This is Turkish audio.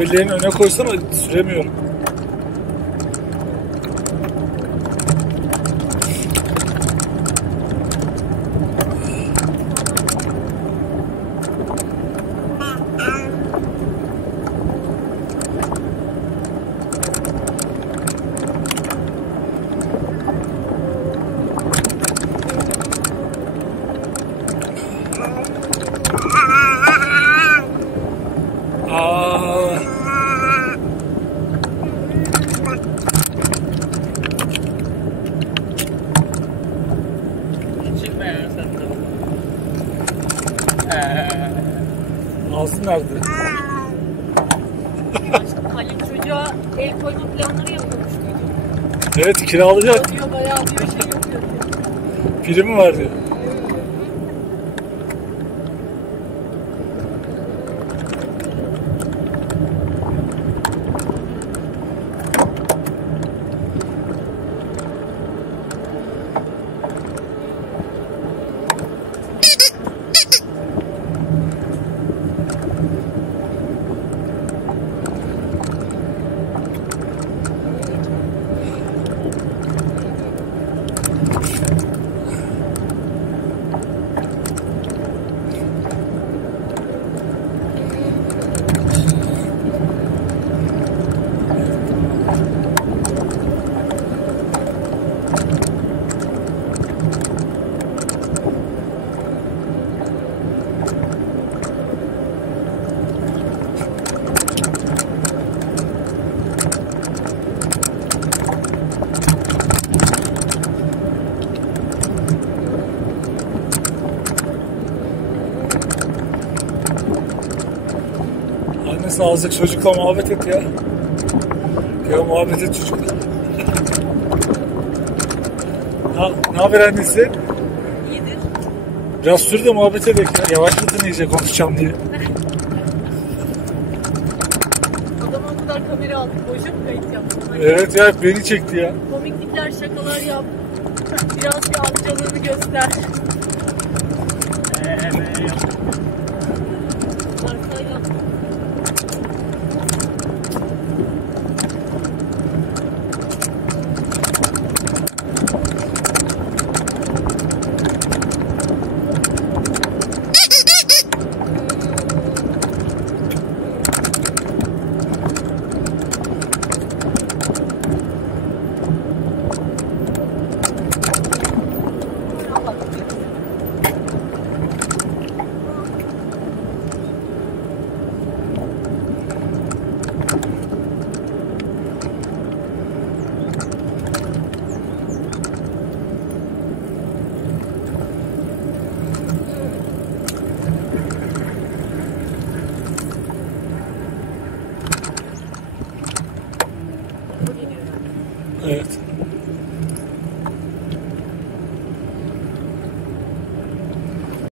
Ellerini öne koysana, süremiyorum. Ağzı nerede? Halil çocuğa el koyma planları yapıyormuş. Evet, kiralayacak. Diyor, bayağı bir şey yapıyor. Primi var diyor. Annesi azıcık çocukla muhabbet et ya. Ya muhabbet et çocukla. Ne haber annesi? İyidir. Biraz sür de muhabbet edelim ya. Yavaşlatın iyice konuşacağım diye. Adam o kadar kamera aldı. Boşa mı kayıt yaptın? Evet ya, beni çekti ya. Komiklikler, şakalar yap. Biraz bir amcalığını göster. Arkayla. Evet.